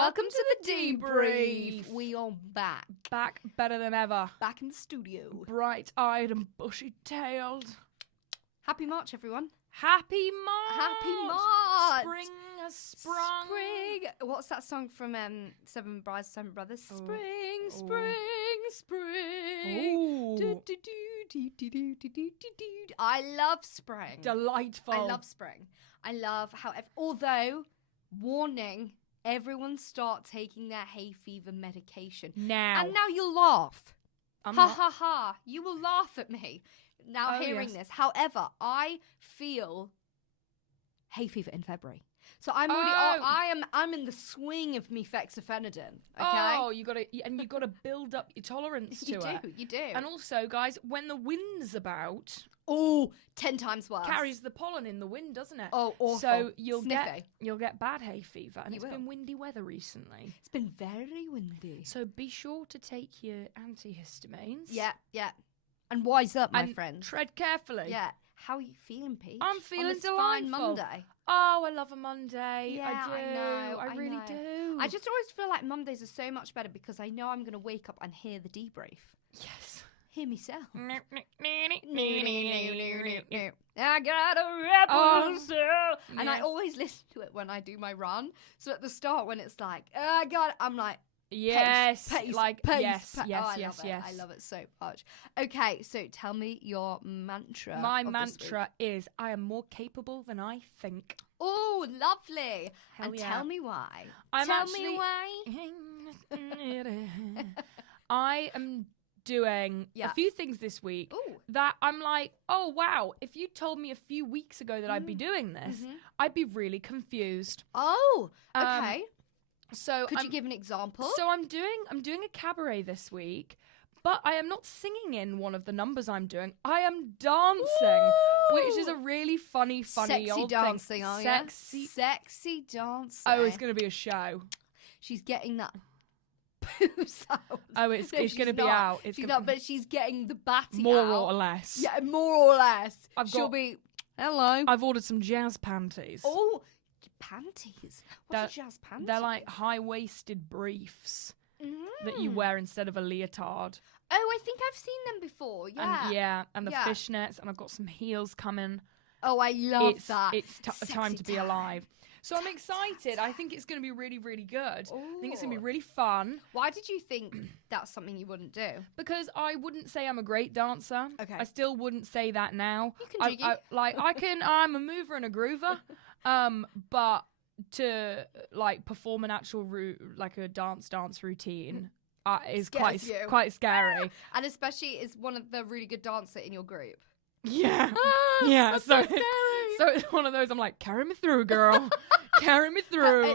Welcome to the Debrief. We are back. Back better than ever. Back in the studio. Bright-eyed and bushy-tailed. Happy March, everyone. Happy March! Happy March! Spring has sprung. Spring. What's that song from Seven Brides, Seven Brothers? Oh. Spring, Oh. spring, spring. Ooh. I love spring. Delightful. I love spring. I love how, although, warning, everyone start taking their hay fever medication. Now. And now you'll laugh. I'm Ha not- ha ha. You will laugh at me now Oh, hearing yes. this. However, I feel hay fever in February. So I'm already I'm in the swing of me fexofenadine, okay? Oh, you gotta build up your tolerance to it. You do. And also, guys, when the wind's about, Oh, 10 times worse. carries the pollen in the wind, doesn't it? Oh, awful. So you'll Sniffy. get bad hay fever, and You it's will. been windy weather recently. It's been very windy. So be sure to take your antihistamines. Yeah. And wise up, my and friends. tread carefully. Yeah. How are you feeling, Peach? I'm feeling on this fine delightful. Monday. Oh, I love a Monday. Yeah, I do. I know, I really know. do. I just always feel like Mondays are so much better because I know I'm going to wake up and hear the debrief. Yes. Hear myself. I I got a rebel soul. And I yes. always listen to it when I do my run. So at the start when it's like, oh God, I'm like, Yes. pace, like pace, yes, pace. yes, Oh, I yes, love yes. it. I love it so much. Okay, so tell me your mantra. My of this mantra week. is I am more capable than I think. Oh, lovely. Hell and yeah. tell me why. I'm tell actually- me why. I am doing Yeah. a few things this week Ooh. that I'm like, oh wow, if you told me a few weeks ago that I'd be doing this, Mhm. I'd be really confused. Oh, Um, okay. So Could I'm, you give an example? So I'm doing a cabaret this week, but I am not singing in one of the numbers I'm doing. I am dancing, which is a really funny Sexy old dancing, thing. are Sexy. you? Sexy dancing. Oh, it's gonna be a show. She's getting that poo sound. Oh, it's No, it's she's gonna be not. out. It's She's gonna not, but she's getting the batty more out. or less. Yeah, more or less. She'll got- be, hello. I've ordered some jazz panties. Oh, panties. What's They're- a jazz panty? They're like high-waisted briefs that you wear instead of a leotard. Oh, I think I've seen them before. Yeah. And the Yeah. fishnets, and I've got some heels coming. Oh, I love it's that. it's Sexy time to be time. alive. So I'm Time, excited. I think it's going to be really, really good. I think it's going to be Ooh. really fun Why did you think that's something you wouldn't do? because I wouldn't say I'm a great dancer. Okay. I still wouldn't say that now. You can jiggy. I'm a mover and a groover. But to like perform an actual like a dance routine is Scares you. quite scary. And especially is one of the really good dancer in your group. Yeah. Ah, Yeah, that's so so scary. So it's one of those. I'm like, carry me through, girl. Carry me through.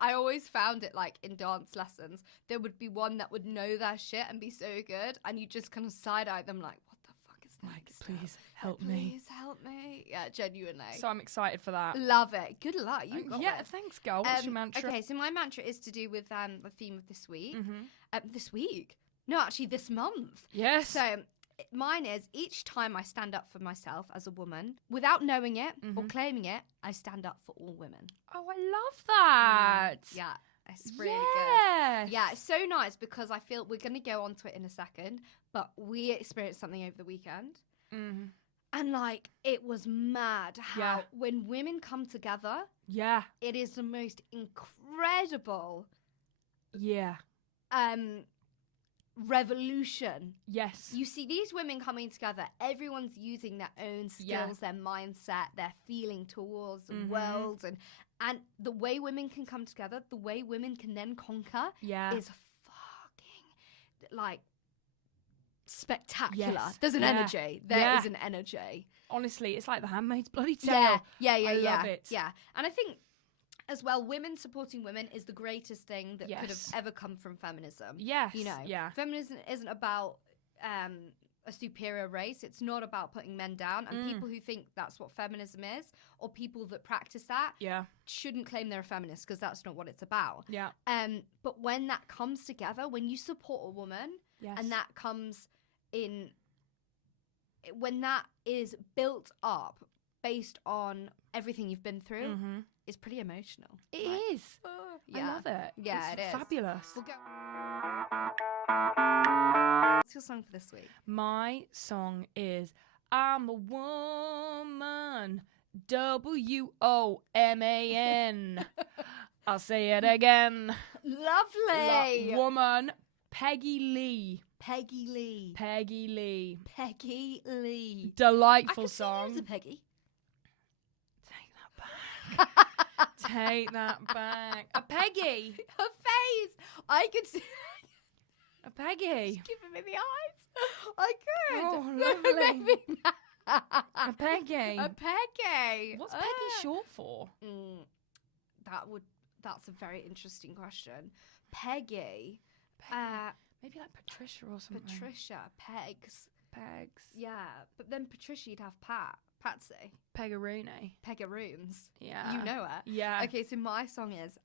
I always found it like in dance lessons, there would be one that would know their shit and be so good, and you just kind of side eye them like, what the fuck is that? Like, stuff? please help me. Please help me. Yeah, genuinely. So I'm excited for that. Love it. Good luck. You got yeah, this. thanks, girl. What's your mantra? Okay, so my mantra is to do with the theme of this week. Mhm. This week? No, actually this month. Yes. So mine is each time I stand up for myself as a woman, without knowing it or claiming it, I stand up for all women. oh, I love that. Yeah, it's really Yes. good. Yeah, it's so nice because I feel we're going to go on to it in a second, but we experienced something over the weekend. Mhm. And like, it was mad how Yeah. when women come together, Yeah. it is the most incredible Yeah. revolution. Yes. You see these women coming together, everyone's using their own skills, Yeah. their mindset, their feeling towards the Mhm. world, and the way women can come together, the way women can then conquer Yeah. is fucking like spectacular. Yes. There's an Yeah. energy. There Yeah. is an energy. Honestly, it's like the Handmaid's bloody tale. Yeah. I love it. Yeah. And I think as well, women supporting women is the greatest thing that could have Yes. ever come from feminism. Yes. You know, Yeah. feminism isn't about a superior race. It's not about putting men down. And people who think that's what feminism is, or people that practice that, Yeah. shouldn't claim they're a feminist because that's not what it's about. Yeah. But when that comes together, when you support a woman, Yes. and that comes in, when that is built up based on everything you've been through, Mhm. is pretty emotional. It Like, is. Yeah. I love it. Yeah, It's it is. fabulous. We'll go. What's your song for this week? My song is I'm a Woman. WOMAN. I'll say it again. Lovely. Woman. Peggy Lee. Peggy Lee. Peggy Lee. Peggy Lee. Delightful I song. could see you as a Peggy. Take that back. Take that back. A Peggy. Her face. I could see. A Peggy. Giving me the eyes. I could. Oh, lovely. Maybe. A Peggy. A Peggy. What's Peggy short for? That's a very interesting question. Peggy. Maybe like Patricia or something. Patricia. Pegs. Pegs. Yeah, but then Patricia, you'd have Patsy. Pegaroony. Pegaroons. Yeah. You know her. Yeah. Okay, so my song is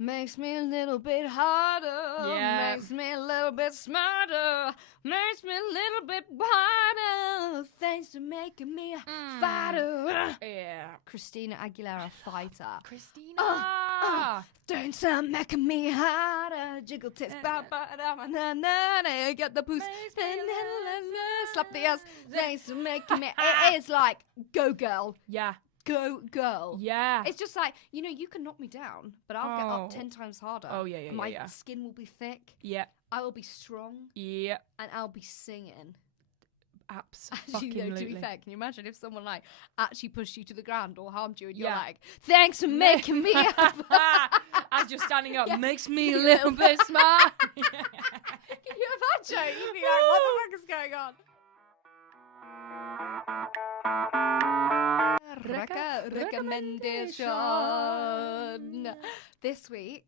makes me a little bit harder. Yeah. Makes me a little bit smarter. Makes me a little bit wider. Thanks for making me a fighter. Yeah. Christina Aguilera, Fighter. Christina. Thanks for making me harder. Jiggle tits. Get the boost. Slap the ass. Thanks for making me. It is like, go girl. Yeah. Go girl. Yeah. It's just like, you can knock me down, but I'll get up 10 times harder. Oh, yeah. My skin will be thick. Yeah. I will be strong. Yeah. And I'll be singing. Absolutely. Actually, though, to be fair, can you imagine if someone like actually pushed you to the ground or harmed you and you're Yeah. like, thanks for making me up. As you're standing up, Yeah. makes me a little bit smart. Can you imagine? You'd be like, what the fuck is going on? Recommendation. This week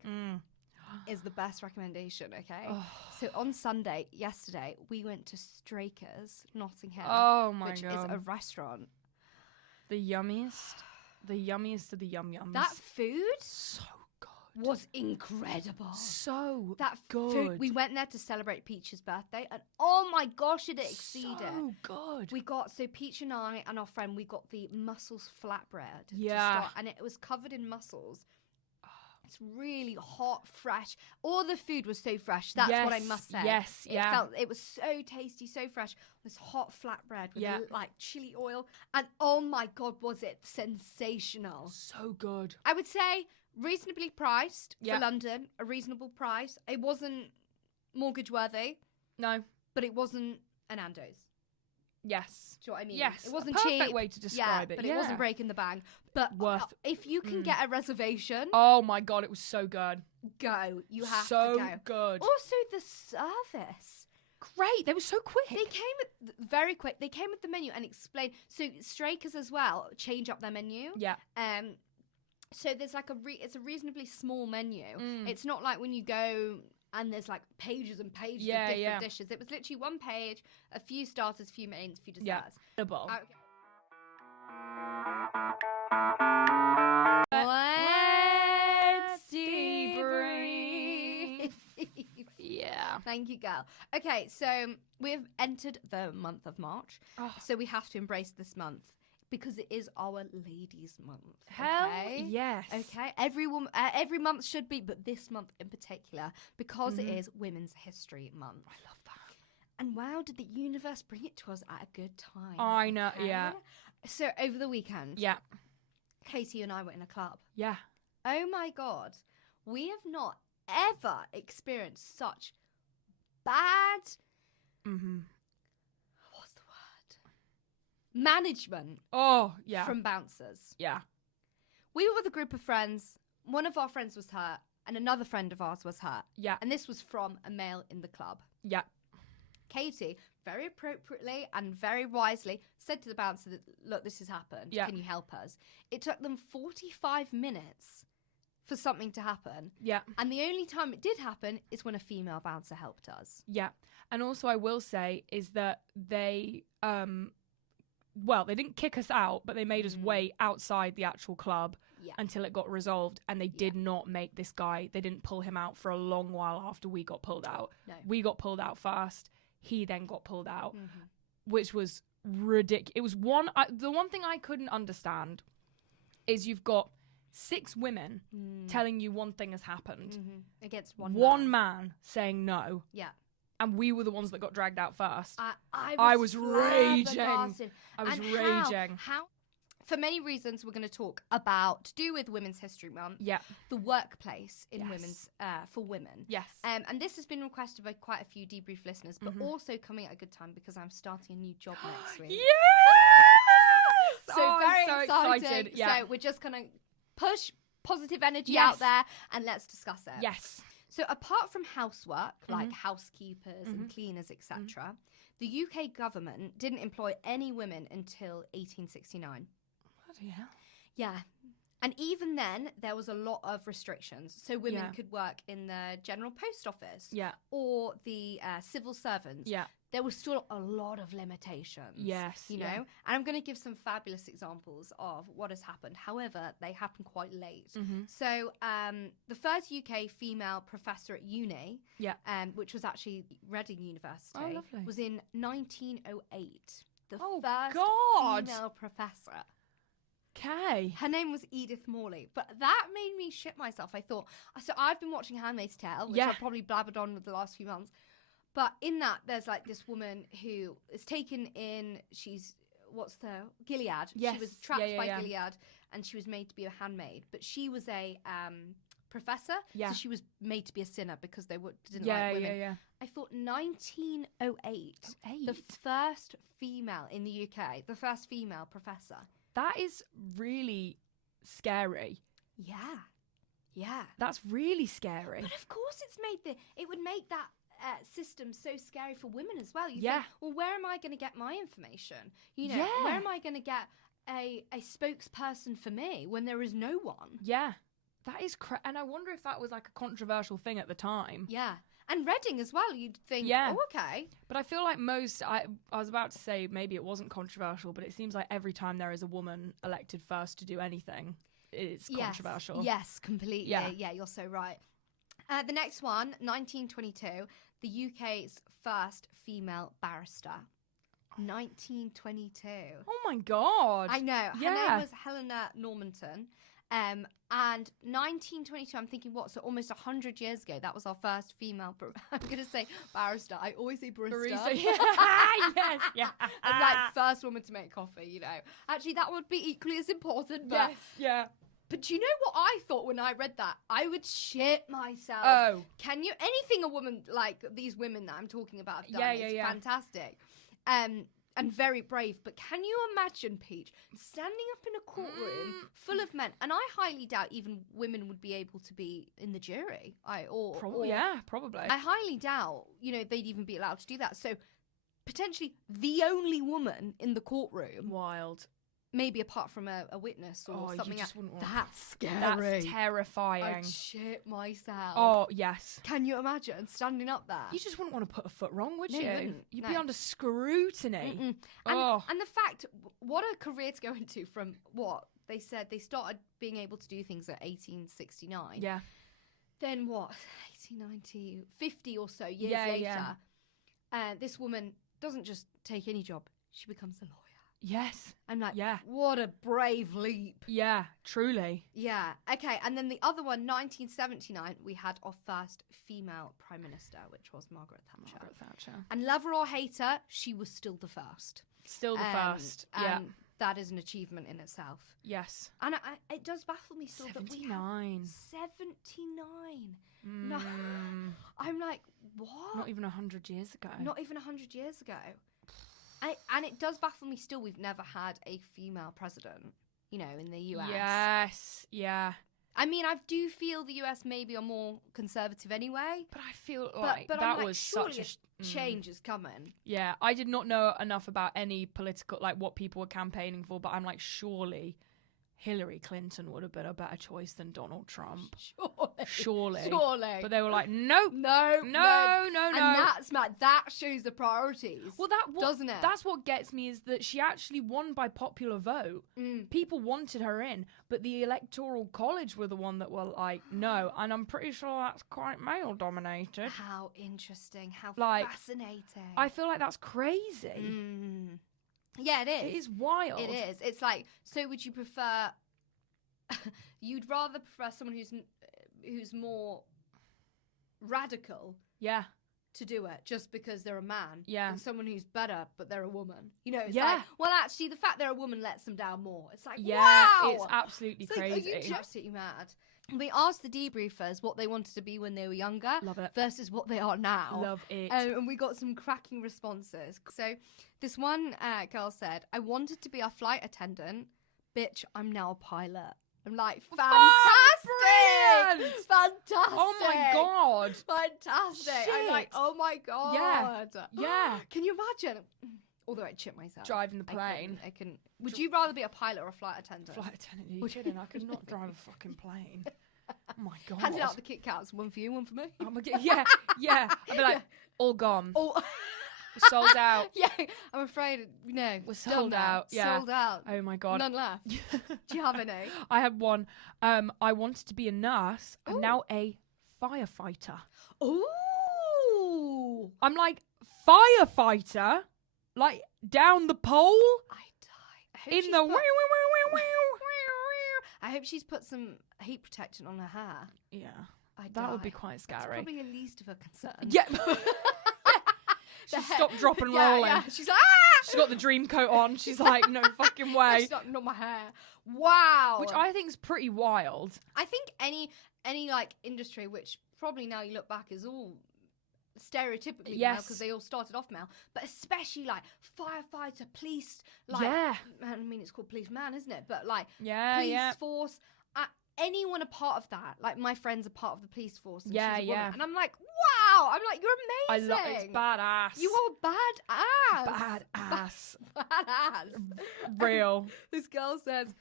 is the best recommendation, okay? Oh. So on Sunday, yesterday, we went to Straker's, Notting Hill, Oh my which god. is a restaurant. The yummiest. The yummiest of the yum yums. That food so good. was incredible. So That good. food, we went there to celebrate Peach's birthday, and oh my gosh, did it exceed it. So good. We got, so Peach and I and our friend, we got the mussels flatbread. to Yeah. start, and it was covered in mussels. It's really hot, fresh. All the food was so fresh. That's what I must say. Yes, It was so tasty, so fresh. This hot flatbread with Yeah. like chili oil. And oh my God, was it sensational. So good. I would say reasonably priced Yeah. for London. A reasonable price. It wasn't mortgage worthy, No. but it wasn't a Nando's. Yes. Do you know what I mean? Yes. It wasn't a perfect cheap. way to describe it. But it wasn't breaking the bank. But Worth- if you can get a reservation, Oh my god, it was so good. go. You have so to go. good. Also, the service. Great. They were so quick. They came very quick. They came with the menu and explained. So Strakers as well change up their menu. Yeah. So there's like it's a reasonably small menu. Mm. It's not like when you go and there's like pages and pages Yeah, of different yeah. dishes. It was literally one page, a few starters, a few mains, a few desserts. Yeah. Incredible. Okay. Let's debrief. Yeah. Thank you, girl. Okay, so we've entered the month of March, Oh. so we have to embrace this month because it is our ladies' month. Hell okay? yes. Okay, every every month should be, but this month in particular because it is Women's History Month. I love that. And wow, did the universe bring it to us at a good time? I know, okay? yeah. So over the weekend, Yeah. Katie and I were in a club. Yeah. Oh my God, we have not ever experienced such bad. Mm-hmm. What's the word? Management Oh, yeah. from bouncers. yeah. We were with a group of friends. One of our friends was hurt, and another friend of ours was hurt. Yeah. And this was from a male in the club. Yeah. Katie, very appropriately and very wisely, said to the bouncer that, look, this has happened. Yeah. Can you help us? It took them 45 minutes for something to happen. Yeah. And the only time it did happen is when a female bouncer helped us. Yeah. And also I will say is that they they didn't kick us out, but they made us wait outside the actual club until it got resolved, and they did not make this guy, they didn't pull him out for a long while after we got pulled out. No. We got pulled out first. He then got pulled out, which was ridiculous. It was the one thing I couldn't understand is you've got 6 women telling you one thing has happened. Against one man saying no. Yeah. And we were the ones that got dragged out first. I was raging. I was raging. How? For many reasons, we're going to talk about, to do with Women's History Month, yeah, the workplace in women's for women. Yes. And this has been requested by quite a few Debrief listeners, but also coming at a good time because I'm starting a new job next week. Yes! So very so excited. Yeah. So we're just going to push positive energy Yes. out there and let's discuss it. Yes. So apart from housework, like housekeepers and cleaners, etc., the UK government didn't employ any women until 1869. Bloody hell. Yeah. And even then, there was a lot of restrictions. So women could work in the General Post Office or the civil servants. Yeah. There was still a lot of limitations. Yes. You know? And I'm going to give some fabulous examples of what has happened. However, they happened quite late. So the first UK female professor at uni, which was actually Reading University, was in 1908. The first female professor. Okay. Her name was Edith Morley, but that made me shit myself. I thought, so I've been watching Handmaid's Tale, which I've probably blabbered on with the last few months. But in that, there's like this woman who is taken in, Gilead. Yes. She was trapped by Gilead and she was made to be a handmaid. But she was a professor, so she was made to be a sinner because they didn't like women. I thought 1908, the first female in the UK, the first female professor. That is really scary. Yeah. Yeah. That's really scary. But of course it would make that system so scary for women as well. You think, well, where am I going to get my information? You know, where am I going to get a spokesperson for me when there is no one? Yeah. That is and I wonder if that was like a controversial thing at the time. Yeah. And Reading as well, you'd think, oh, okay. But I feel like I was about to say maybe it wasn't controversial, but it seems like every time there is a woman elected first to do anything, it's controversial. Yes, completely. Yeah, you're so right. The next one, 1922, the UK's first female barrister. 1922. Oh my God. I know. Her name was Helena Normanton. And 1922, I'm thinking, what? So almost 100 years ago, that was our first female. I'm going to say barrister. I always say barista. Yes, yeah. I'm like first woman to make coffee. You know, actually, that would be equally as important. But, yes, yeah. But you know what I thought when I read that? I would shit myself. Oh, can you? Anything a woman like these women that I'm talking about have done is fantastic. And very brave, but can you imagine, Peach, standing up in a courtroom full of men? And I highly doubt even women would be able to be in the jury. Probably. I highly doubt, they'd even be allowed to do that. So potentially the only woman in the courtroom. Wild. Maybe apart from a witness or something else. That's scary. That's terrifying. I'd shit myself. Oh, yes. Can you imagine standing up there? You just wouldn't want to put a foot wrong, would you? You wouldn't. You'd be under scrutiny. And the fact, what a career to go into from what they said, they started being able to do things at 1869. Yeah. Then what? 1890, 50 or so years later. This woman doesn't just take any job, she becomes a lawyer. Yes. I'm like, what a brave leap. Yeah, truly. Yeah. Okay, and then the other one, 1979, we had our first female prime minister, which was Margaret Thatcher. And love her or hate her, she was still the first. Still the first, yeah. That is an achievement in itself. Yes. And it does baffle me still 79. that we have 79. No. I'm like, what? Not even 100 years ago. Not even 100 years ago. And it does baffle me still, we've never had a female president, in the US. Yes, yeah. I mean, I do feel the US maybe are more conservative anyway. But I feel like but that I'm was surely such a change is coming. Yeah, I did not know enough about any political, like what people were campaigning for, but I'm like, surely Hillary Clinton would have been a better choice than Donald Trump. Surely. But they were like, nope. No. And that's mad. That shows the priorities. Well, doesn't it? That's what gets me is that she actually won by popular vote. People wanted her in, but the Electoral College were the one that were like, no. And I'm pretty sure that's quite male dominated. How interesting. How fascinating. I feel like that's crazy. Yeah, it is. It is wild. It is. It's like, so would you prefer you'd rather prefer someone who's more radical. Yeah. To do it just because they're a man. Yeah. And someone who's better, but they're a woman. You know, it's yeah. like, well, actually, the fact they're a woman lets them down more. It's like, yeah, wow! It's absolutely crazy. Like, are you absolutely mad? We asked the debriefers what they wanted to be when they were younger. Love it. Versus what they are now. Love it. And we got some cracking responses. So this one girl said, I wanted to be a flight attendant. Bitch, I'm now a pilot. I'm like, fantastic! Fantastic! Oh my God! Fantastic! Shit. I'm like, oh my God! Yeah. Can you imagine? Although I'd shit myself. Driving the plane. I can. Would you rather be a pilot or a flight attendant? Flight attendant? Are you kidding? I could not drive a fucking plane. Oh my God! Handing out the Kit Kats, one for you, one for me. Oh my God. Yeah, yeah. I'd be like, all gone. Oh. Sold out. Yeah, I'm afraid. No, we're sold out. Yeah, sold out. Oh my God, none left. Do you have any? I had one. I wanted to be a nurse. I'm now a firefighter. Ooh, I'm like firefighter, like down the pole. I die. In the I hope she's put some heat protectant on her hair. Yeah, I that die. would be quite scary. That's probably the least of her concerns. Yeah. She stopped, drop and rolling. Yeah. She's like, she's got the dream coat on. She's like, no fucking way. She's not my hair. Wow. Which I think is pretty wild. I think any like industry, which probably now you look back is all stereotypically male because they all started off male, but especially like firefighter, police, like I mean it's called policeman, isn't it? But like police force. Anyone a part of that, like my friend's a part of the police force, and she's a woman, and I'm like, wow! I'm like, you're amazing. I love it's badass. You are badass. Badass. Real. This girl says,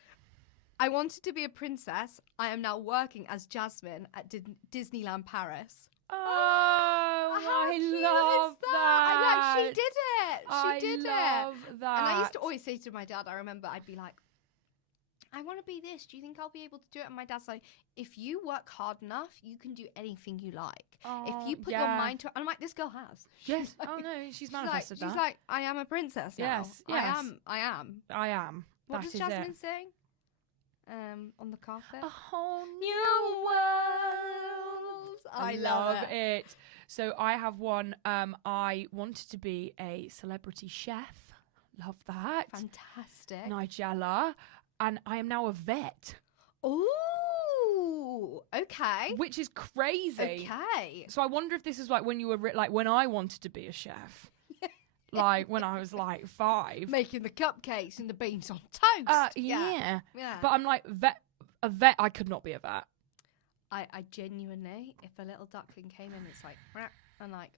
I wanted to be a princess. I am now working as Jasmine at Disneyland Paris. Oh, I love that. I'm like, she did it. She did it. I love that. And I used to always say to my dad, I remember I'd be like, I want to be this. Do you think I'll be able to do it? And my dad's like, if you work hard enough, you can do anything you like. If you put your mind to it. And I'm like, this girl has. Yes. Like, oh, no, she's manifested that. She's like, I am a princess now. Yes. I am. What does Jasmine sing? On the carpet? A whole new world. I love it. So I have one. I wanted to be a celebrity chef. Love that. Fantastic. Nigella. And I am now a vet. Ooh, okay. Which is crazy. Okay. So I wonder if this is like when you were like when I wanted to be a chef. Like when I was like 5. Making the cupcakes and the beans on toast. Yeah. But I'm like a vet. I could not be a vet. I genuinely, if a little duckling came in, it's like, and like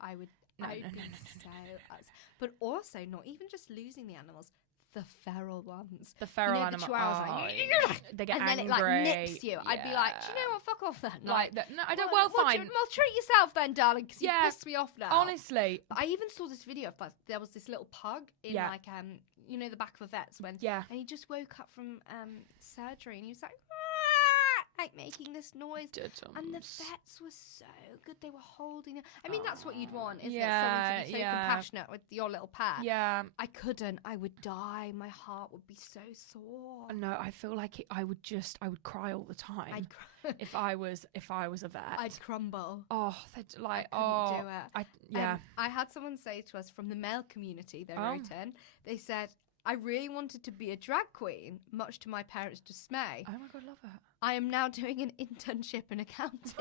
I would. No. But also not even just losing the animals. The feral ones. The feral animals. The chihuahuas, they get and angry. then it like nips you. Yeah. I'd be like, do you know what? Fuck off then. Like that. No, I don't. Well, fine. Well, treat yourself then, darling, because you pissed me off now. Honestly. But I even saw this video of there was this little pug in like you know the back of a vet's when and he just woke up from surgery and he was like making this noise. And the vets were so good. They were holding it. I mean, that's what you'd want, isn't it? Someone to be so compassionate with your little pet. Yeah. I couldn't. I would die. My heart would be so sore. No, I feel like I would cry all the time. I'd cry. if I was a vet. I'd crumble. Oh, like, I couldn't do it. I I had someone say to us from the male community, they wrote in, they said, I really wanted to be a drag queen, much to my parents' dismay. Oh my God, love it. I am now doing an internship in accounting.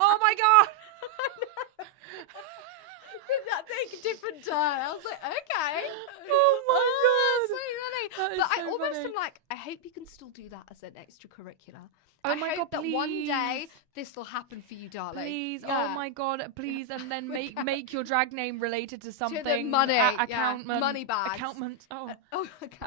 Oh my God. Did that take a different turn? I was like, okay. Oh my God. So funny. But I almost am like, I hope you can still do that as an extracurricular. Oh I my hope God, that please. one day this will happen for you, darling. Please, oh my God, please, and then make your drag name related to something. To the money, accountant, money bags, accountant.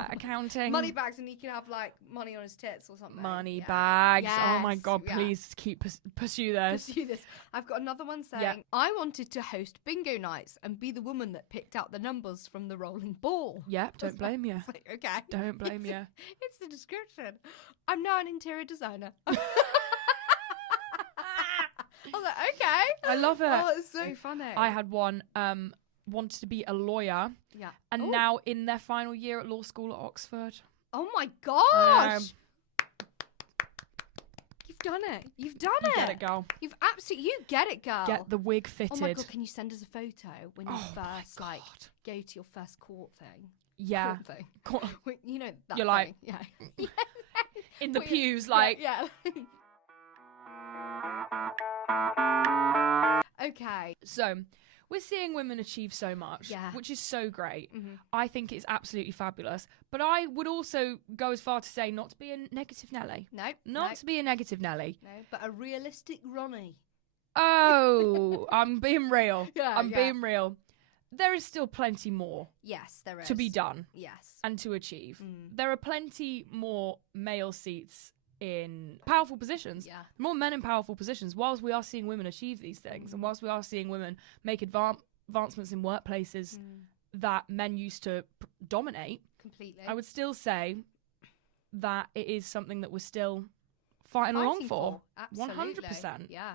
Accounting. Money bags, and he can have like money on his tits or something. Money bags. Yes. Oh my God, please keep pursue this. Pursue this. I've got another one saying, I wanted to host bingo nights and be the woman that picked out the numbers from the rolling ball. Yep, don't blame you. Like, okay, don't blame you. It's the description. I'm now an interior designer. I was like, okay. I love it. Oh, it's so funny. I had one. wanted to be a lawyer. Yeah. And now in their final year at law school at Oxford. Oh my gosh. You've done it. You've done it. You get it, girl. You get it, girl. Get the wig fitted. Oh my God, can you send us a photo when you first go to your first court thing? Yeah. Court thing. You know that You're thing. like Yeah. in the pews, like yeah. Okay. So we're seeing women achieve so much, which is so great. Mm-hmm. I think it's absolutely fabulous. But I would also go as far to say not to be a negative Nelly. Not to be a negative Nelly. No, but a realistic Ronnie. Oh, I'm being real. I'm being real. There is still plenty more. Yes, there is. To be done. Yes. And to achieve. There are plenty more male seats in powerful positions. Yeah. More men in powerful positions. Whilst we are seeing women achieve these things, and whilst we are seeing women make advancements in workplaces that men used to dominate, completely, I would still say that it is something that we're still fighting along for. Absolutely. 100%. Yeah.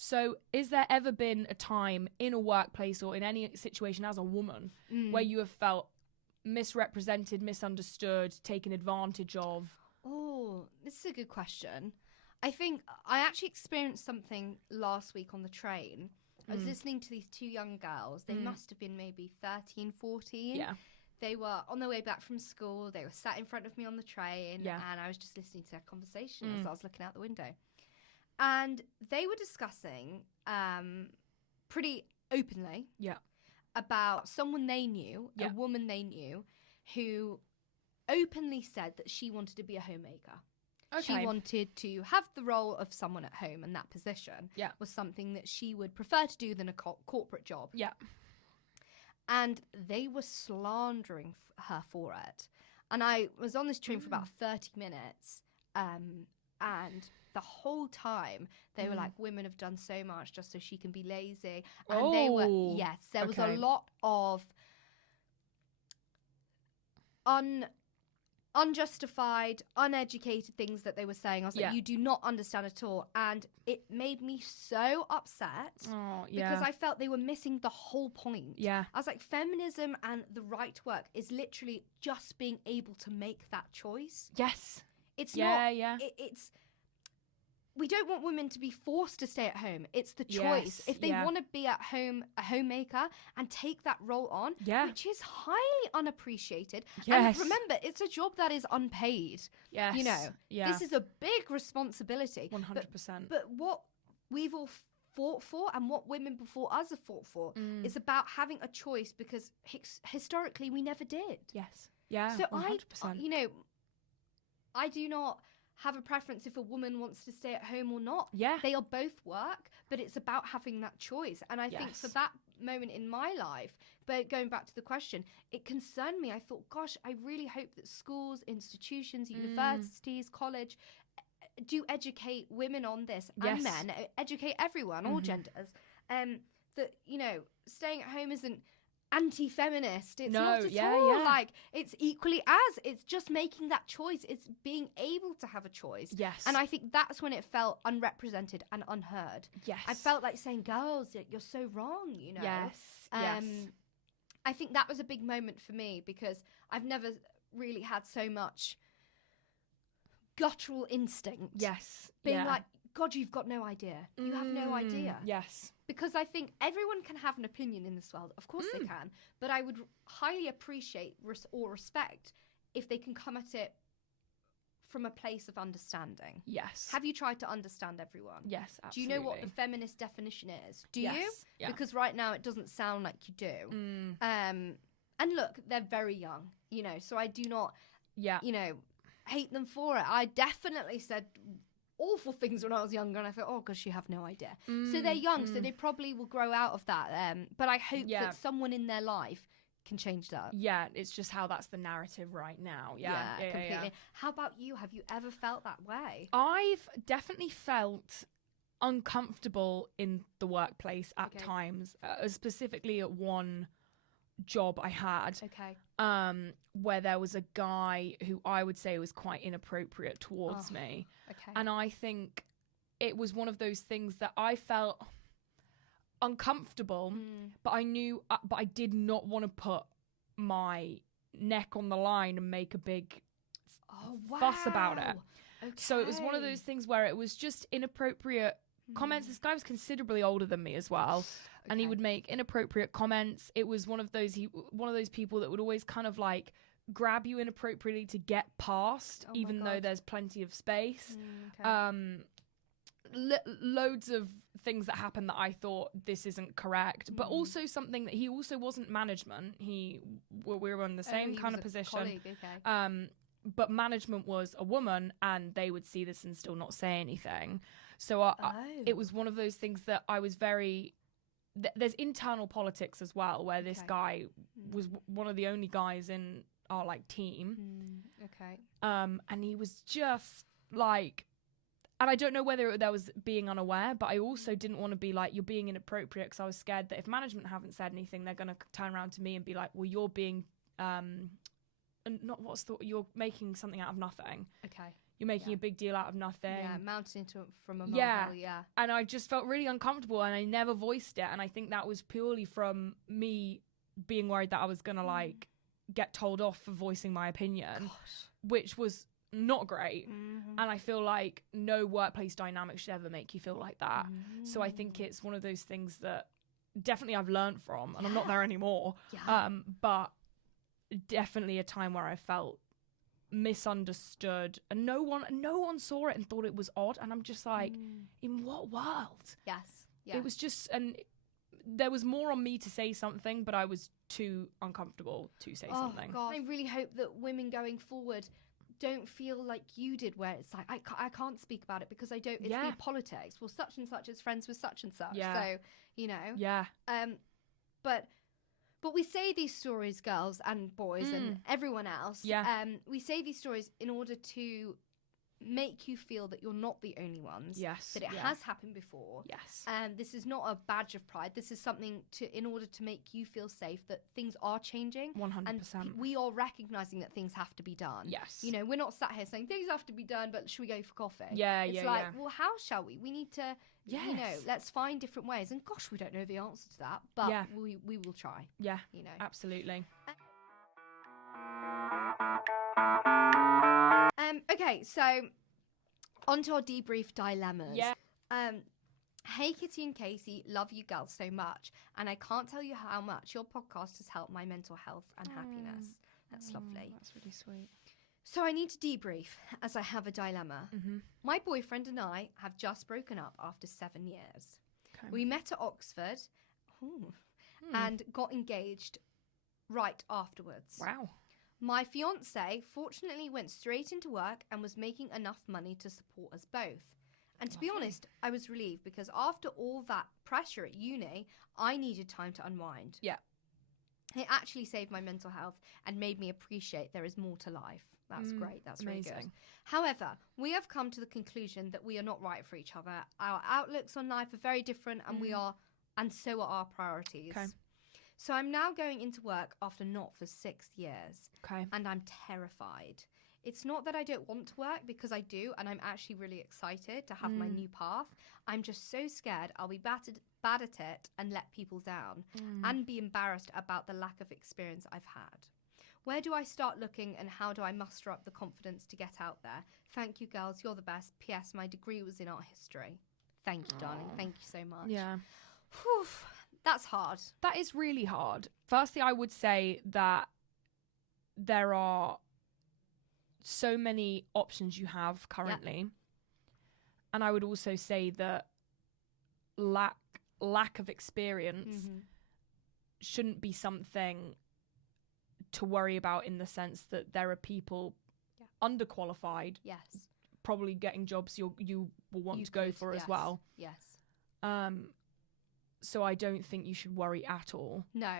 So is there ever been a time in a workplace or in any situation as a woman where you have felt misrepresented, misunderstood, taken advantage of? Oh, this is a good question. I think I actually experienced something last week on the train. I was listening to these two young girls. They must have been maybe 13, 14. Yeah. They were on their way back from school. They were sat in front of me on the train. Yeah. And I was just listening to their conversation as I was looking out the window. And they were discussing pretty openly about someone they knew, a woman they knew, who openly said that she wanted to be a homemaker. Okay. She wanted to have the role of someone at home, and that position was something that she would prefer to do than a corporate job. Yeah. And they were slandering her for it. And I was on this train for about 30 minutes, and the whole time they were like, women have done so much just so she can be lazy. And they were, there was a lot of unjustified, uneducated things that they were saying. I was like, you do not understand at all. And it made me so upset because I felt they were missing the whole point. Yeah. I was like, feminism and the right to work is literally just being able to make that choice. Yes. It's not. It's. We don't want women to be forced to stay at home. It's the choice. If they want to be at home, a homemaker, and take that role on, which is highly unappreciated. And remember, it's a job that is unpaid. Yes. You know, this is a big responsibility. 100%. But what we've all fought for and what women before us have fought for is about having a choice, because historically we never did. Yes. Yeah. So 100%. I do not have a preference if a woman wants to stay at home or not. Yeah. They'll both work, but it's about having that choice. And I think for that moment in my life, but going back to the question, it concerned me. I thought, gosh, I really hope that schools, institutions, universities, college do educate women on this and men, educate everyone, all genders. That, staying at home isn't anti-feminist. It's not at all. Like, it's equally as. It's just making that choice. It's being able to have a choice. Yes. And I think that's when it felt unrepresented and unheard. Yes. I felt like saying, girls, you're so wrong, Yes. I think that was a big moment for me, because I've never really had so much guttural instinct. Yes. Being like, God, you've got no idea. You have no idea. Yes. Because I think everyone can have an opinion in this world. Of course they can. But I would highly appreciate or respect if they can come at it from a place of understanding. Yes. Have you tried to understand everyone? Yes, absolutely. Do you know what the feminist definition is? Do you? Yeah. Because right now it doesn't sound like you do. And look, they're very young, so I do not, hate them for it. I definitely said awful things when I was younger, and I thought, oh gosh, you have no idea. So they're young, so they probably will grow out of that. But I hope that someone in their life can change that. Yeah, it's just how that's the narrative right now. Yeah, completely. Yeah. How about you? Have you ever felt that way? I've definitely felt uncomfortable in the workplace at times, specifically at one job I had. Where there was a guy who I would say was quite inappropriate towards me. And I think it was one of those things that I felt uncomfortable, but I knew, but I did not want to put my neck on the line and make a big fuss about it. Okay. So it was one of those things where it was just inappropriate comments. This guy was considerably older than me as well, and he would make inappropriate comments. It was one of those people that would always kind of like grab you inappropriately to get past, even though there's plenty of space. Loads of things that happened that I thought this isn't correct, but also something that he also wasn't management. We were in the same kind of position. Okay. But management was a woman, and they would see this and still not say anything. So it was one of those things that I was very... There's internal politics as well, where this guy was one of the only guys in our like team. And he was just like... And I don't know whether there was being unaware, but I also didn't want to be like, you're being inappropriate, because I was scared that if management haven't said anything, they're going to turn around to me and be like, well, you're being... you're making something out of nothing. Okay. You're making a big deal out of nothing. Yeah, mounting from a molehill, yeah. And I just felt really uncomfortable, and I never voiced it. And I think that was purely from me being worried that I was going to like get told off for voicing my opinion, which was not great. And I feel like no workplace dynamic should ever make you feel like that. So I think it's one of those things that definitely I've learned from, and I'm not there anymore. But definitely a time where I felt misunderstood, and no one saw it and thought it was odd, and I'm just like, in what world? It was just, and there was more on me to say something, but I was too uncomfortable to say something. God, I really hope that women going forward don't feel like you did, where it's like, I can't speak about it because I don't, it's the politics. Well, such and such is friends with such and such. So, you know. But we say these stories, girls and boys and everyone else. We say these stories in order to make you feel that you're not the only ones. That it has happened before. And this is not a badge of pride. This is something in order to make you feel safe, that things are changing. 100%. And we are recognizing that things have to be done. You know, we're not sat here saying things have to be done, but should we go for coffee? It's like, well, how shall we? We need to, you know, let's find different ways. And gosh, we don't know the answer to that, but we will try. You know, absolutely. Okay, so on to our debrief dilemmas. Hey, Kitty and Casey, love you girls so much, and I can't tell you how much your podcast has helped my mental health and happiness. That's lovely. That's really sweet. So I need to debrief, as I have a dilemma. My boyfriend and I have just broken up after 7 years. We met at Oxford and got engaged right afterwards. Wow. My fiancé fortunately went straight into work and was making enough money to support us both. And to be honest, I was relieved, because after all that pressure at uni, I needed time to unwind. It actually saved my mental health and made me appreciate there is more to life. That's great. That's amazing. Really good. However, we have come to the conclusion that we are not right for each other. Our outlooks on life are very different, and so are our priorities. So I'm now going into work after not for 6 years. And I'm terrified. It's not that I don't want to work, because I do, and I'm actually really excited to have my new path. I'm just so scared I'll be bad at it and let people down, and be embarrassed about the lack of experience I've had. Where do I start looking, and how do I muster up the confidence to get out there? Thank you, girls. You're the best. P.S. My degree was in art history. Thank you, darling. Thank you so much. Whew. That's hard. That is really hard. Firstly, I would say that there are so many options you have currently. And I would also say that lack of experience shouldn't be something to worry about, in the sense that there are people underqualified, probably getting jobs you will want to go for as well. So I don't think you should worry at all. No.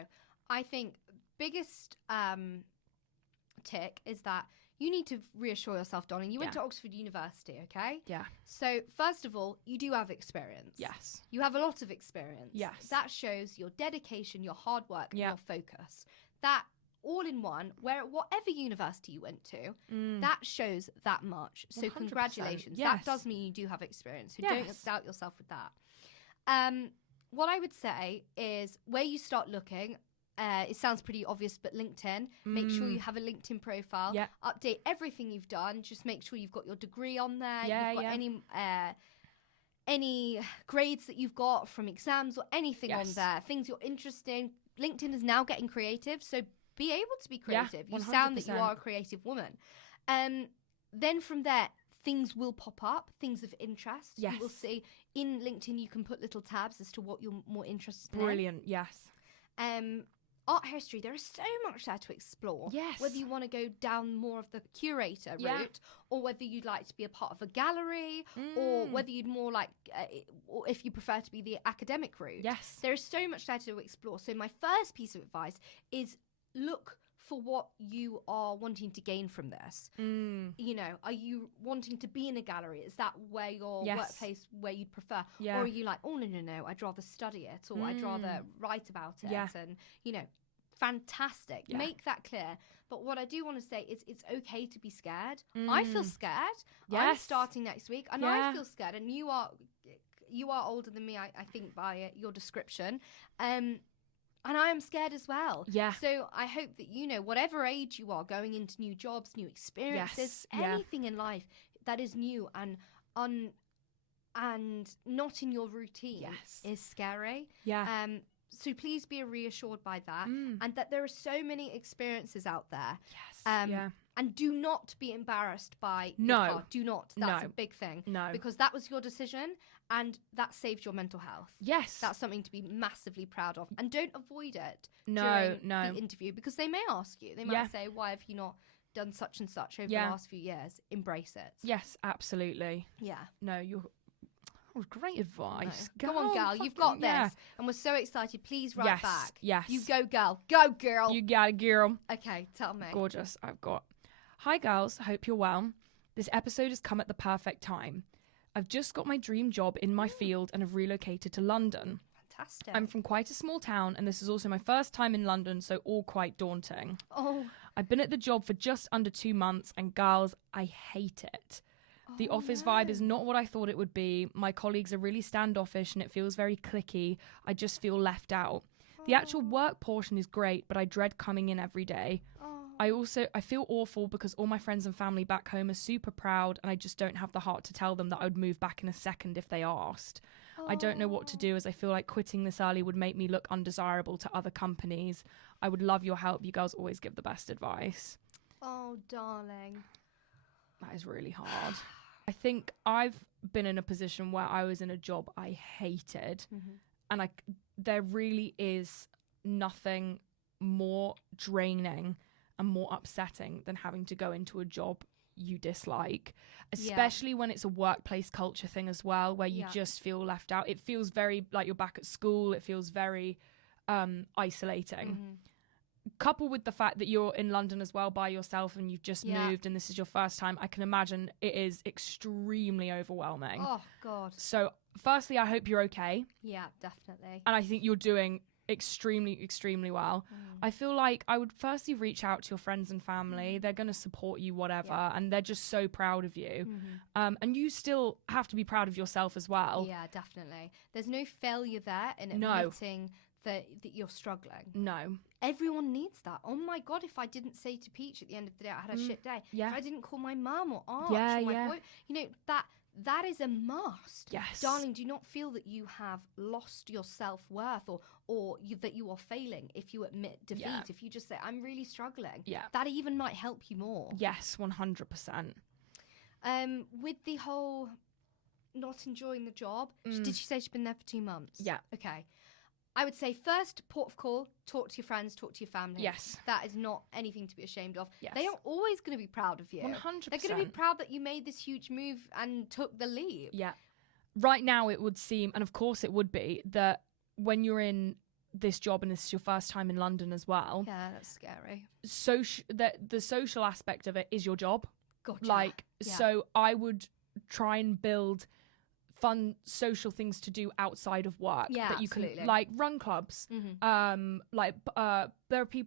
I think biggest tick is that you need to reassure yourself, darling. You went to Oxford University, okay? So first of all, you do have experience. You have a lot of experience. That shows your dedication, your hard work, and your focus. That all in one, whatever university you went to, that shows that much. So 100%. Congratulations. That does mean you do have experience. So don't doubt yourself with that. what I would say is where you start looking, it sounds pretty obvious, but LinkedIn, make sure you have a LinkedIn profile, update everything you've done, just make sure you've got your degree on there, you've got any grades that you've got from exams or anything on there, things you're interested in. LinkedIn is now getting creative, so be able to be creative. You sound that you are a creative woman. Then from there, things will pop up, things of interest. You will see in LinkedIn, you can put little tabs as to what you're more interested in. Brilliant, yes. Art history, there is so much there to explore. Yes. Whether you want to go down more of the curator route, or whether you'd like to be a part of a gallery, or whether you'd more like, or if you prefer to be the academic route. Yes. There is so much there to explore. So my first piece of advice is look for what you are wanting to gain from this. You know, are you wanting to be in a gallery? Is that where your workplace, where you'd prefer? Or are you like, oh, no, I'd rather study it, or I'd rather write about it. And, you know, fantastic. Make that clear. But what I do want to say is it's okay to be scared. I feel scared. I'm starting next week, and I feel scared. And you are older than me, I think, by your description. And I am scared as well. Yeah. So I hope that, you know, whatever age you are, going into new jobs, new experiences, anything in life that is new and not in your routine is scary. Yeah. So please be reassured by that, and that there are so many experiences out there. Yes. And do not be embarrassed by your car. Do not. That's a big thing. No. Because that was your decision, and that saved your mental health. Yes. That's something to be massively proud of. And don't avoid it during the interview, because they may ask you. They might say, why have you not done such and such over the last few years? Embrace it. Yes, absolutely. Yeah. No, great advice. Go on, girl. You've got this. And we're so excited. Please write back. Yes. You go, girl. Go, girl. You got it, girl. Okay, tell me. Gorgeous. I've got. Hi, girls. Hope you're well. This episode has come at the perfect time. I've just got my dream job in my field and have relocated to London. Fantastic. I'm from quite a small town, and this is also my first time in London, so all quite daunting. Oh. I've been at the job for just under 2 months, and girls, I hate it. The office vibe is not what I thought it would be. My colleagues are really standoffish and it feels very cliquey. I just feel left out. The actual work portion is great, but I dread coming in every day. I feel awful because all my friends and family back home are super proud, and I just don't have the heart to tell them that I would move back in a second if they asked. I don't know what to do, as I feel like quitting this early would make me look undesirable to other companies. I would love your help. You girls always give the best advice. Oh, darling. That is really hard. I think I've been in a position where I was in a job I hated, and there really is nothing more draining and more upsetting than having to go into a job you dislike, especially when it's a workplace culture thing as well, where you just feel left out. It feels very like you're back at school. It feels very isolating. Coupled with the fact that you're in London as well by yourself, and you've just moved and this is your first time, I can imagine it is extremely overwhelming. Oh, God. So firstly, I hope you're okay. Yeah, definitely. And I think you're doing extremely, extremely well. I feel like I would firstly reach out to your friends and family. They're going to support you, whatever, and they're just so proud of you. And you still have to be proud of yourself as well. Yeah, definitely. There's no failure there in admitting that you're struggling. No. Everyone needs that. Oh my God, if I didn't say to Peach at the end of the day I had a shit day, if I didn't call my mum or aunt or my boy, you know, that is a must. Yes. Darling, do not feel that you have lost your self-worth or that you are failing if you admit defeat. If you just say, I'm really struggling. That even might help you more. Yes, 100%. With the whole not enjoying the job, did she say she's been there for 2 months? Yeah. Okay. I would say first, port of call, talk to your friends, talk to your family. Yes. That is not anything to be ashamed of. Yes. They are always going to be proud of you. 100%. They're going to be proud that you made this huge move and took the leap. Yeah. Right now it would seem, and of course it would be, that when you're in this job and this is your first time in London as well. Yeah, that's scary. The social aspect of it is your job. Gotcha. So I would try and build fun social things to do outside of work that you absolutely. Can like run clubs. There are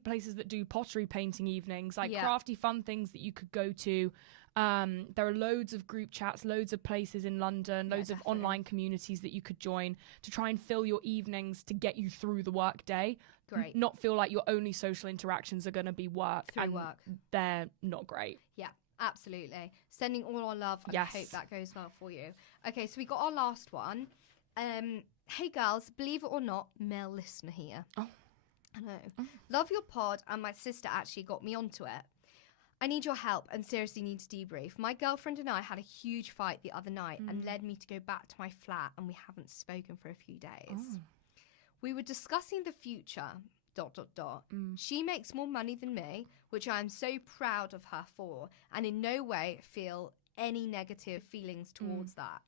places that do pottery painting evenings, like crafty fun things that you could go to. There are loads of group chats, loads of places in London, loads of online communities that you could join to try and fill your evenings to get you through the work day. Great. Not feel like your only social interactions are going to be work. They're not great. Yeah, absolutely. Sending all our love. I hope that goes well for you. Okay, so we got our last one. Hey girls, believe it or not, male listener here. Oh. I know. Love your pod, and my sister actually got me onto it. I need your help and seriously need to debrief. My girlfriend and I had a huge fight the other night and led me to go back to my flat, and we haven't spoken for a few days. We were discussing the future, ... She makes more money than me, which I am so proud of her for, and in no way feel any negative feelings towards that.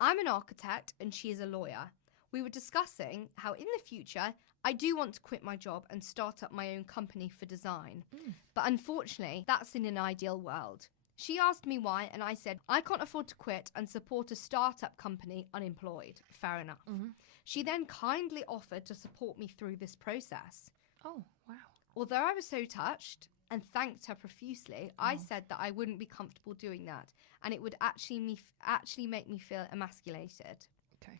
I'm an architect and she is a lawyer. We were discussing how in the future I do want to quit my job and start up my own company for design. But unfortunately, that's in an ideal world. She asked me why, and I said, I can't afford to quit and support a startup company unemployed. Fair enough. She then kindly offered to support me through this process. Oh, wow. Although I was so touched and thanked her profusely, I said that I wouldn't be comfortable doing that, and it would actually make me feel emasculated. Okay.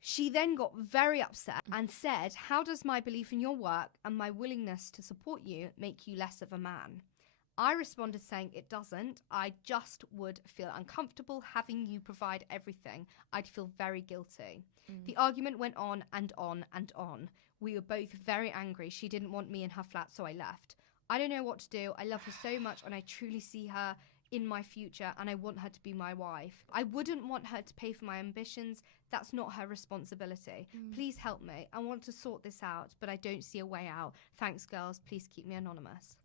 She then got very upset and said, how does my belief in your work and my willingness to support you make you less of a man? I responded saying it doesn't. I just would feel uncomfortable having you provide everything. I'd feel very guilty. The argument went on and on and on. We were both very angry. She didn't want me in her flat, so I left. I don't know what to do. I love her so much and I truly see her in my future and I want her to be my wife. I wouldn't want her to pay for my ambitions. That's not her responsibility. Please help me. I want to sort this out, but I don't see a way out. Thanks, girls. Please keep me anonymous.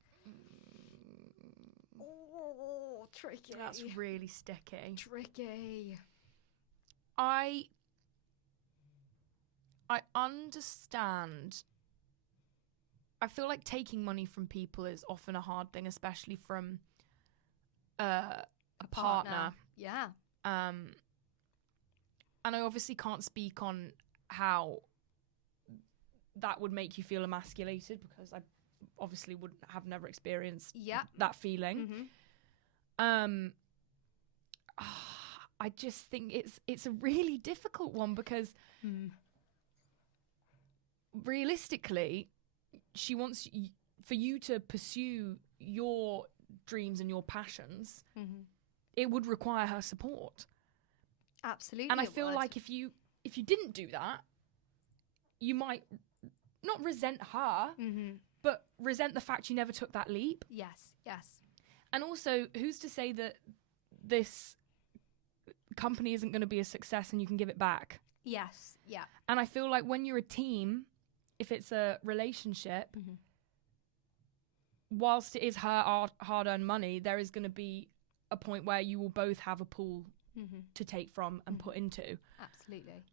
Oh, tricky. That's really sticky. Tricky. I understand. I feel like taking money from people is often a hard thing, especially from a partner. Yeah. And I obviously can't speak on how that would make you feel emasculated because I obviously would have never experienced that feeling. I just think it's a really difficult one because realistically, she wants for you to pursue your dreams and your passions. It would require her support. Absolutely. And I feel like if you didn't do that, you might not resent her, but resent the fact you never took that leap. Yes. And also, who's to say that this company isn't going to be a success and you can give it back? Yes. Yeah. And I feel like when you're a team, if it's a relationship, whilst it is her hard-earned money, there is going to be a point where you will both have a pool to take from and put into. Absolutely.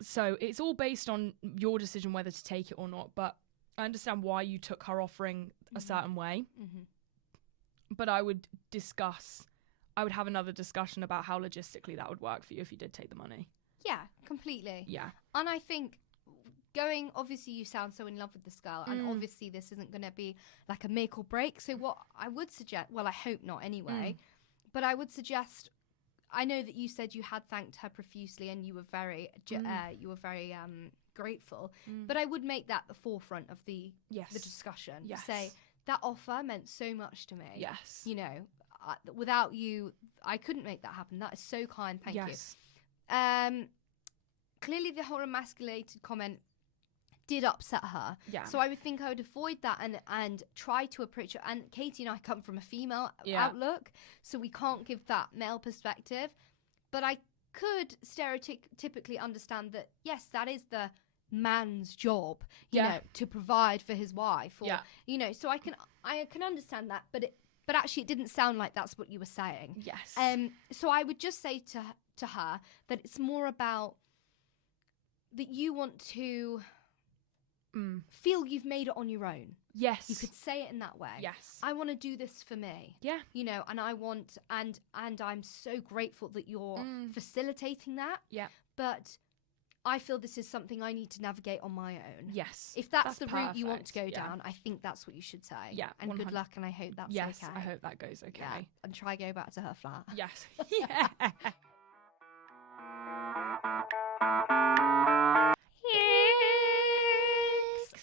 So it's all based on your decision whether to take it or not, but I understand why you took her offering a certain way. But I would have another discussion about how logistically that would work for you if you did take the money. Yeah, completely. Yeah. And I think obviously you sound so in love with this girl, and obviously this isn't going to be like a make or break. So what I would suggest, well, I hope not anyway, but I would suggest, I know that you said you had thanked her profusely and you were very, grateful, but I would make that the forefront of the discussion. Yes. Say, that offer meant so much to me. Yes. You know, without you, I couldn't make that happen. That is so kind. Thank you. Clearly the whole emasculated comment did upset her. Yeah. So I would think I would avoid that and try to approach it. And Katie and I come from a female outlook, so we can't give that male perspective. But I could stereotypically understand that, yes, that is the man's job, you know, to provide for his wife. Or, you know, so I can understand that, but actually it didn't sound like that's what you were saying. Yes. So I would just say to her that it's more about that you want to feel you've made it on your own. Yes. You could say it in that way. Yes. I want to do this for me. Yeah. You know, and I want, and I'm so grateful that you're facilitating that. Yeah. But I feel this is something I need to navigate on my own. Yes. If that's the route you want to go down, I think that's what you should say. Yeah. And 100. Good luck, and I hope that's okay. Yes, I hope that goes okay. Yeah. And try go back to her flat. Yes. Yeah.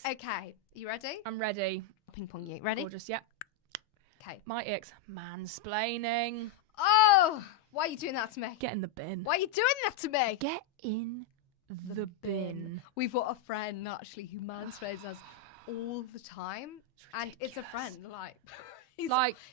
Okay, you ready? I'm ready. Ping pong you. Ready? Gorgeous, yeah. Okay. My ex, mansplaining. Oh, why are you doing that to me? Get in the bin. Why are you doing that to me? Get in the bin. We've got a friend, actually, who mansplains us all the time. And it's a friend, like...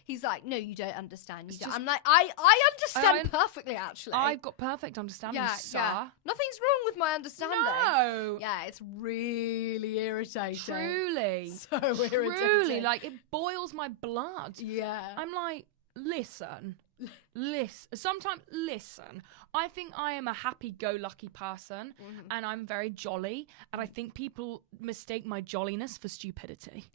He's like, no, you don't understand. You don't. I'm like, I understand perfectly, actually. I've got perfect understanding, sir. Yeah. Nothing's wrong with my understanding. No. Yeah, it's really irritating. Truly. So irritating. Truly. Like, it boils my blood. Yeah. I'm like, listen. Sometimes, listen. I think I am a happy-go-lucky person, and I'm very jolly, and I think people mistake my jolliness for stupidity.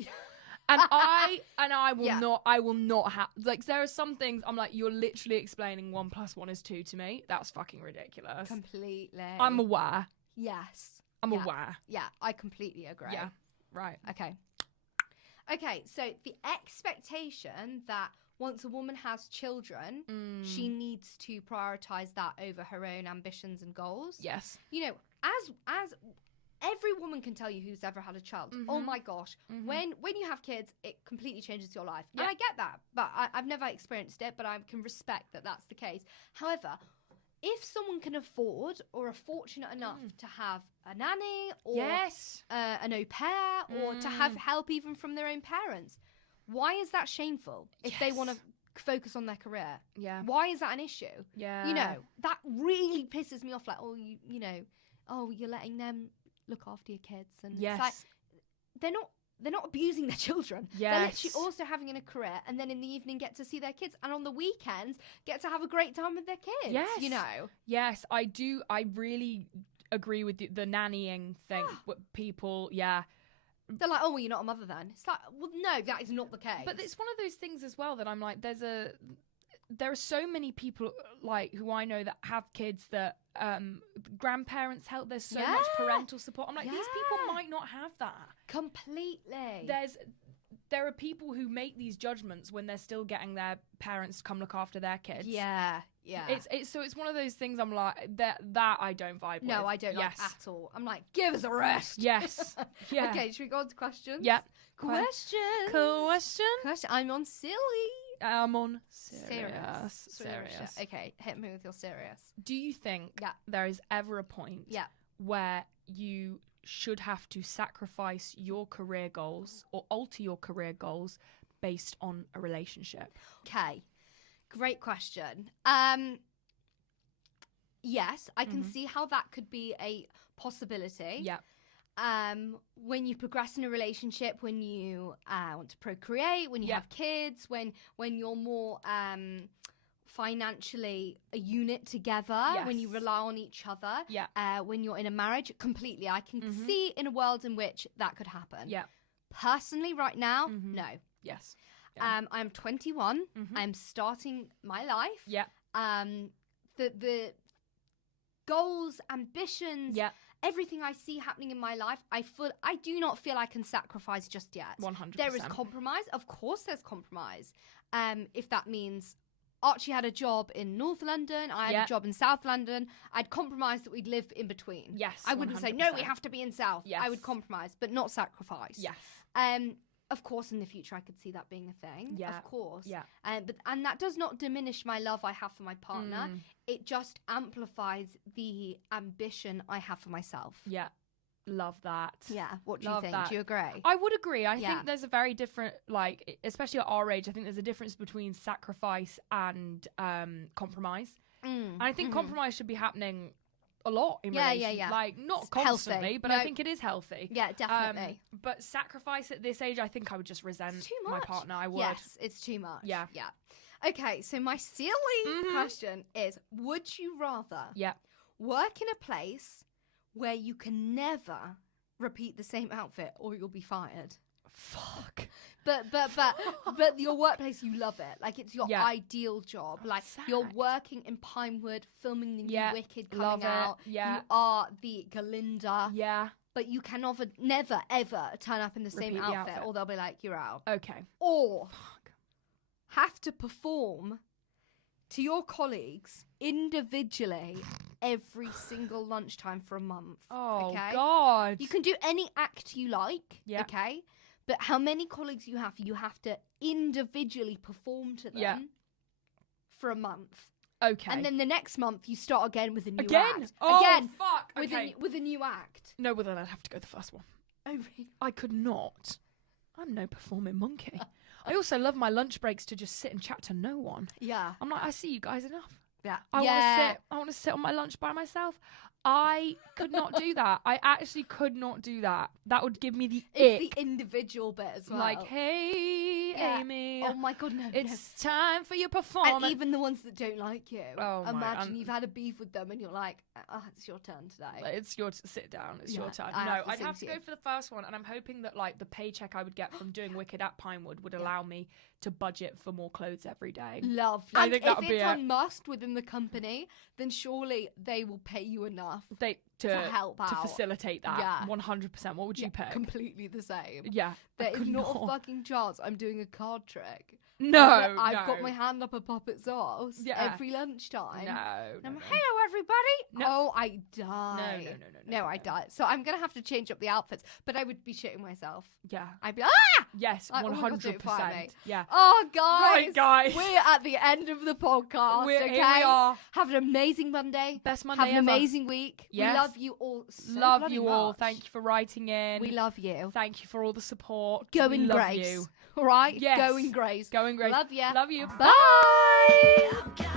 And I will not have, like, there are some things I'm like, you're literally explaining 1 + 1 is 2 to me. That's fucking ridiculous. Completely. I'm aware. Yes. I'm aware. Yeah, I completely agree. Yeah, right. Okay, so the expectation that once a woman has children, she needs to prioritize that over her own ambitions and goals. Yes. You know, as every woman can tell you who's ever had a child. Oh my gosh. When you have kids, it completely changes your life. Yeah. And I get that, but I've never experienced it, but I can respect that that's the case. However, if someone can afford or are fortunate enough to have a nanny or an au pair or to have help even from their own parents, why is that shameful if they want to focus on their career? Yeah. Why is that an issue? Yeah. You know, that really pisses me off. Like, you're letting them look after your kids, and it's like they're not abusing their children. They're literally also having a career, and then in the evening get to see their kids, and on the weekends get to have a great time with their kids. You know. Yes, I do. I really agree with the nannying thing. People, they're like, oh, well, you're not a mother then. It's like, well, no, that is not the case. But it's one of those things as well that I'm like, there are so many people like who I know that have kids that grandparents help. There's so much parental support. I'm like, these people might not have that. Completely. There are people who make these judgments when they're still getting their parents to come look after their kids. Yeah. It's one of those things I'm like, that I don't vibe with. No, I don't like at all. I'm like, give us a rest. Yes. Yeah. Okay, should we go on to questions? Yep. Question. I'm on silly. I'm on serious. Okay, hit me with your serious. Do you think there is ever a point where you should have to sacrifice your career goals or alter your career goals based on a relationship? Okay, great question. Yes, I can see how that could be a possibility. Yeah. When you progress in a relationship, when you want to procreate, when you have kids, when you're more financially a unit together, when you rely on each other, when you're in a marriage, completely. I can see in a world in which that could happen. Yeah. Personally, right now, no. Yes. Yeah. I'm 21. I'm starting my life. Yeah. The goals, ambitions, everything I see happening in my life, I do not feel I can sacrifice just yet. 100%. There is compromise. Of course there's compromise. If that means Archie had a job in North London, I had a job in South London, I'd compromise that we'd live in between. Yes, I wouldn't 100%. say, no, we have to be in South. Yes. I would compromise, but not sacrifice. Yes. Of course, in the future, I could see that being a thing. Yeah. Of course. Yeah. And that does not diminish my love I have for my partner. It just amplifies the ambition I have for myself. Yeah. Love that. Yeah. What do you think? Do you agree? I would agree. I think there's a very different, like, especially at our age, I think there's a difference between sacrifice and compromise. And I think compromise should be happening a lot in relations. Like, not constantly, healthy. But I think it is healthy. Yeah, definitely. But sacrifice at this age, I think I would just resent my partner. I would. Yes, it's too much. Yeah. Okay, so my silly question is, would you rather work in a place where you can never repeat the same outfit or you'll be fired? Fuck. But your workplace, you love it. Like, it's your ideal job. Like, you're working in Pinewood, filming the new Wicked coming out. Yeah. You are the Galinda. Yeah. But you can never, ever turn up in the same outfit, or they'll be like, you're out. Okay. Or have to perform to your colleagues individually every single lunchtime for a month. Oh, okay? God. You can do any act you like, okay? But how many colleagues you have to individually perform to them for a month. Okay. And then the next month you start again with a new act. Oh, again, fuck. Okay. With a new act. No, well then I'd have to go the first one. Oh, really? I could not. I'm no performing monkey. I also love my lunch breaks to just sit and chat to no one. Yeah. I'm like, I see you guys enough. Yeah. I want to sit on my lunch by myself. I could not do that. I actually could not do that. That would give me the ick. It's the individual bit as well. Like, hey, Amy. Oh my God, no. It's time for your performance. And even the ones that don't like you. Oh, imagine you've had a beef with them and you're like, it's your turn today. It's your sit down. It's your turn. I'd have to go for the first one, and I'm hoping that like the paycheck I would get from doing Wicked at Pinewood would allow me to budget for more clothes every day. Love. I and think if it's a must within the company, then surely they will pay you enough to help out. To facilitate that. Yeah. 100%. What would you pick? Completely the same. Yeah. There is not a fucking chance I'm doing a card trick. No, I've got my hand up a puppet's arse every lunchtime. No. Hello, everybody. No. Oh, I die. No, I die. So I'm going to have to change up the outfits, but I would be shitting myself. Yeah. I'd be Yes, 100%. Yeah. Oh, guys. Right, guys. We're at the end of the podcast, Here we are. Have an amazing Monday. Best Monday ever. Have an amazing week. Yes. We love you all so Love you much. all. Thank you for writing in. We love you. Thank you for all the support. Go in grace. You. All right? Yes. Go in grace. Go in grace. Love you. Love you. Bye.